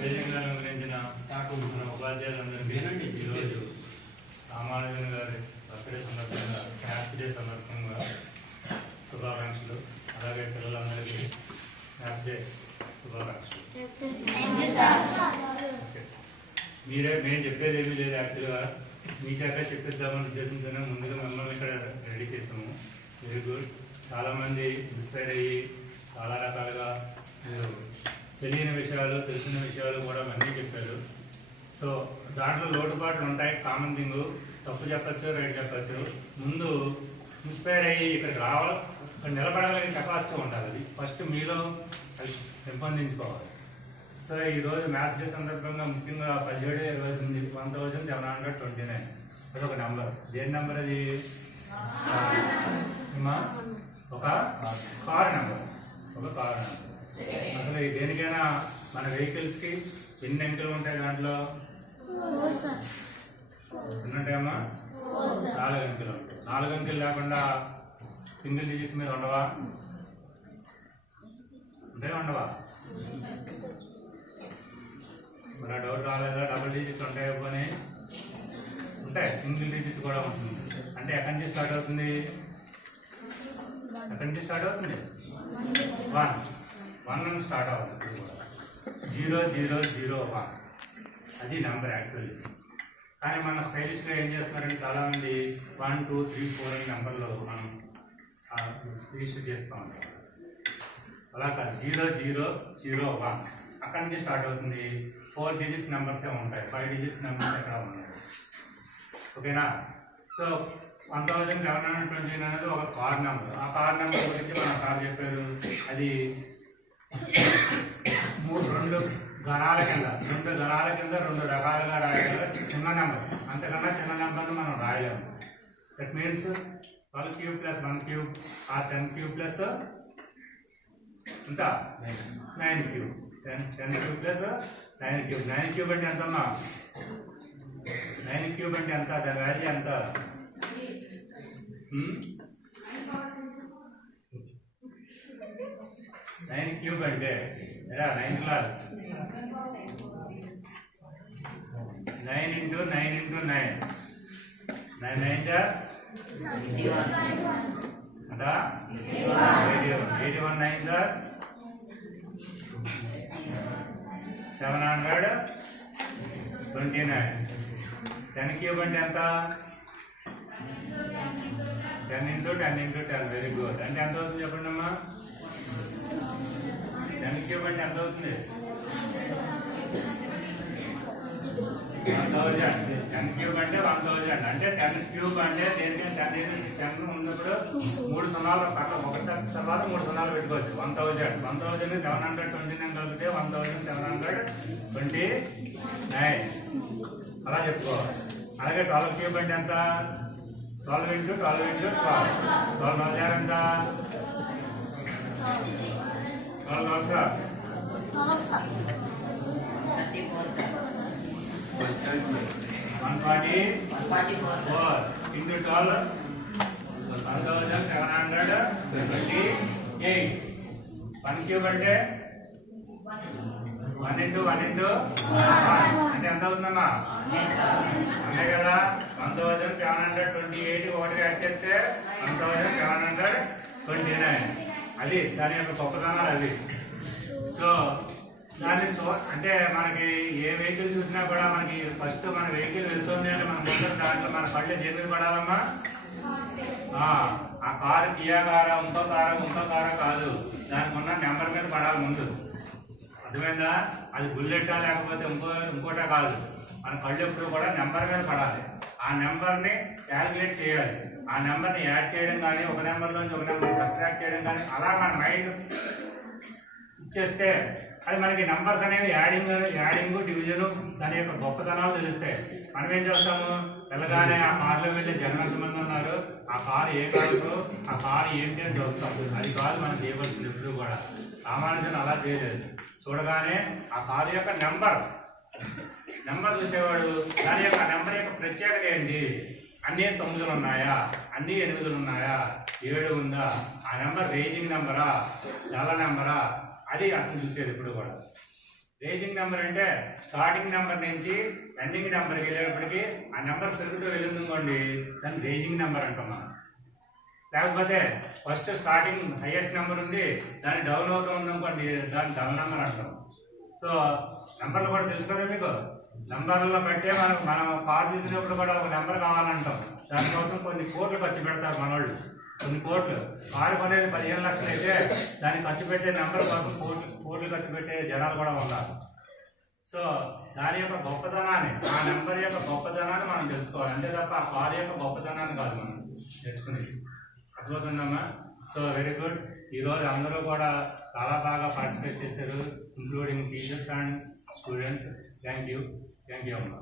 వేదికలను గురించిన ఉపాధ్యాయులందరికీ ఈరోజు రామానుజన్ గారి బర్త్డే సందర్భంగా హ్యాపీ డే సందర్భంగా శుభాకాంక్షలు. అలాగే పిల్లలందరికీ హ్యాపీ డే శుభాకాంక్షలు. మేము చెప్పేది ఏమీ లేదు. యాక్చువల్గా మీ చేత చెప్పిద్దామని ఉద్దేశంతోనే ముందుగా మిమ్మల్ని ఇక్కడ రెడీ చేసాము. Very good. చాలామంది ఇన్స్పైర్ అయ్యి చాలా రకాలుగా తెలియని విషయాలు తెలిసిన విషయాలు కూడా అన్నీ చెప్పారు. సో దాంట్లో లోటుపాట్లు ఉంటాయి. కామన్ థింగ్, తప్పు చెప్పచ్చు, రైట్ చెప్పచ్చు. ముందు ఇన్స్పైర్ అయ్యి ఇక్కడికి రావాలి, ఇక్కడ నిలబడగలిగే కెపాసిటీ ఉండాలి. అది ఫస్ట్ మీలో అది పెంపొందించుకోవాలి. సో ఈరోజు మ్యాథ్స్ డే సందర్భంగా ముఖ్యంగా 17,729 అది ఒక నెంబర్. దేని నెంబర్ అది? ఒక కార్ నెంబర్. ఒక కార్ నెంబర్. అసలు దేనికైనా మన వెహికల్స్కి ఎన్ని అంకెలు ఉంటాయి? దాంట్లో ఉన్నట్టేమా 4 అంకెలు ఉంటాయి. 4 అంకెలు లేకుండా సింగిల్ డిజిట్ మీద ఉండవా? అంటే ఉండవా? మన డౌట్ రాలేదా? డబుల్ డిజిట్ ఉంటాయి పోనీ? ఉంటాయి. సింగిల్ డిజిట్ కూడా ఉంటుంది. అంటే ఎక్కడి నుంచి స్టార్ట్ అవుతుంది? ఎక్కడి నుంచి స్టార్ట్ అవుతుంది? 1 నుంచి స్టార్ట్ అవుతుంది. 0001 అది నెంబర్ యాక్చువల్లీ. కానీ మన స్టైలిష్గా ఏం చేస్తున్నారంటే చాలామంది 1, 2, 3, 4 అనే నెంబర్లో మనం రిజిస్టర్ చేస్తూ ఉంటాం. అలా కాదు, 0001 అక్కడి నుంచి స్టార్ట్ అవుతుంది. 4 డిజిట్స్ నెంబర్సే ఉంటాయి. 5 డిజిట్స్ నెంబర్స్ ఎక్కడ ఉన్నాయి. ఓకేనా? సో 1729 అనేది ఒక కార్ నెంబర్. ఆ కార్ నెంబర్ గురించి మన సార్ చెప్పారు. అది 2 గణాల కింద 2 రకాలుగా రాయగల చిన్న నెంబర్. అంతకన్నా చిన్న నెంబర్ను మనం రాయలేము. దట్ మీన్స్ 12³ + 1³ ఆ 10³ ప్లస్ ఎంత? 9³ 10³ + 9³ 9³ అంటే ఎంతమ్మా? 9³ అంటే ఎంత? దాని వాల్యూ ఎంత? 9³ అంటే 9th క్లాస్ 9 × 9 × 9 9 9 అంతా 81 9 సార్ 729. 10³ అంటే ఎంత? 10 × 10 × 10. Very good. అంటే ఎంత అవుతుంది చెప్పండి అమ్మా? 10³ అంటే ఎంత అవుతుంది? 1000. 10³ అంటే 1000. అంటే 10³ అంటే దేనికైనా 10 ఉన్నప్పుడు 3 సున్నాలు పక్కన ఒకటి తర్వాత 3 సున్నాలు పెట్టుకోవచ్చు. 1000 729 కలిపితే 1729 అలా చెప్పుకోవాలి. అలాగే 12³ అంటే ఎంత? 12 × 12 × 12 12 ఎంత? 12 సార్ 144 × 12 1728. 1³ అంటే 1 × 1 × 1 అంటే ఎంత అవుతుందమ్మా? అంతే కదా. 1728 ఒకటిగా యాడ్ చేస్తే 1729. అది దాని యొక్క గొప్పతనాలు అది. సో దాన్ని అంటే మనకి ఏ వెహికల్ చూసినా కూడా మనకి ఫస్ట్ మన వెహికల్ వెళ్తుంది అంటే మన ముందర దాంట్లో మన కళ్ళు దేని పడాలమ్మా? ఆ కారు కియా కారా ఇంకో కారా కాదు, దానికి ఉన్న నెంబర్ మీద పడాలి ముందు. అర్థమైందా? అది బుల్లెట్టా లేకపోతే ఇంకోటా కాదు. మన కళ్ళు ఎప్పుడు కూడా నెంబర్ మీద పడాలి. ఆ నెంబర్ని క్యాలిక్యులేట్ చేయాలి. ఆ నెంబర్ని యాడ్ చేయడం కానీ ఒక నెంబర్ నుంచి ఒక నెంబర్ సబ్ట్రాక్ట్ చేయడం కానీ అలా మన మైండ్ ఇచ్చేస్తే అది మనకి నెంబర్స్ అనేవి యాడింగ్ డివిజన్ దాని యొక్క గొప్పతనాలు తెలుస్తాయి. మనం ఏం చేస్తాము? వెళ్ళగానే ఆ కారులో వెళ్ళే జనం ఎంతమంది ఉన్నారు, ఆ కారు ఏ కారు, ఆ కారు ఏంటి అని చూస్తాం. అది కాదు మనం చేయవలసింది ఎప్పుడు కూడా. రామానుజన్ అలా చేయలేదు. చూడగానే ఆ కారు యొక్క నెంబర్ చూసేవాడు. దాని యొక్క నెంబర్ యొక్క ప్రత్యేకత ఏంటి? అన్నీ 9 ఉన్నాయా, అన్నీ 8 ఉన్నాయా, 7 ఉందా, ఆ నెంబర్ రేంజింగ్ నెంబరా, డల్ల నెంబరా, అది అతను చూసేది ఇప్పుడు కూడా. రేజింగ్ నెంబర్ అంటే స్టార్టింగ్ నెంబర్ నుంచి ఎండింగ్ నెంబర్కి వెళ్ళేటప్పటికి ఆ నెంబర్ పెరుగుతూ వెళ్ళిందనుకోండి, దాన్ని రేజింగ్ నెంబర్ అంటాం మనం. లేకపోతే ఫస్ట్ స్టార్టింగ్ హైయెస్ట్ నెంబర్ ఉంది, దాన్ని డౌన్ అవుతూ ఉందనుకోండి, దాన్ని డౌన్ నెంబర్ అంటాం. సో నెంబర్లు కూడా తెలుసుకోదా మీకు? నెంబర్లో బట్టే మనం కార్ తీసినప్పుడు కూడా ఒక నెంబర్ కావాలంటాం. దానికోసం కొన్ని కోట్లు ఖర్చు పెడతారు మన వాళ్ళు. కొన్ని కోట్లు, కారు కొనేది 15 లక్షలు అయితే దానికి ఖర్చు పెట్టే నెంబర్ కోసం కోట్లు ఖర్చు పెట్టే జనాలు కూడా ఉన్నారు. సో దాని యొక్క గొప్పతనాన్ని, ఆ నెంబర్ యొక్క గొప్పతనాన్ని మనం తెలుసుకోవాలి, అంతే తప్ప ఆ కారు యొక్క గొప్పతనాన్ని కాదు మనం తెలుసుకునేది. అర్థమవుతుందమ్మా? So very good. ఈరోజు అందరూ కూడా చాలా బాగా పార్టిసిపేట్ చేశారు, including teachers and students. Thank you అమ్మా.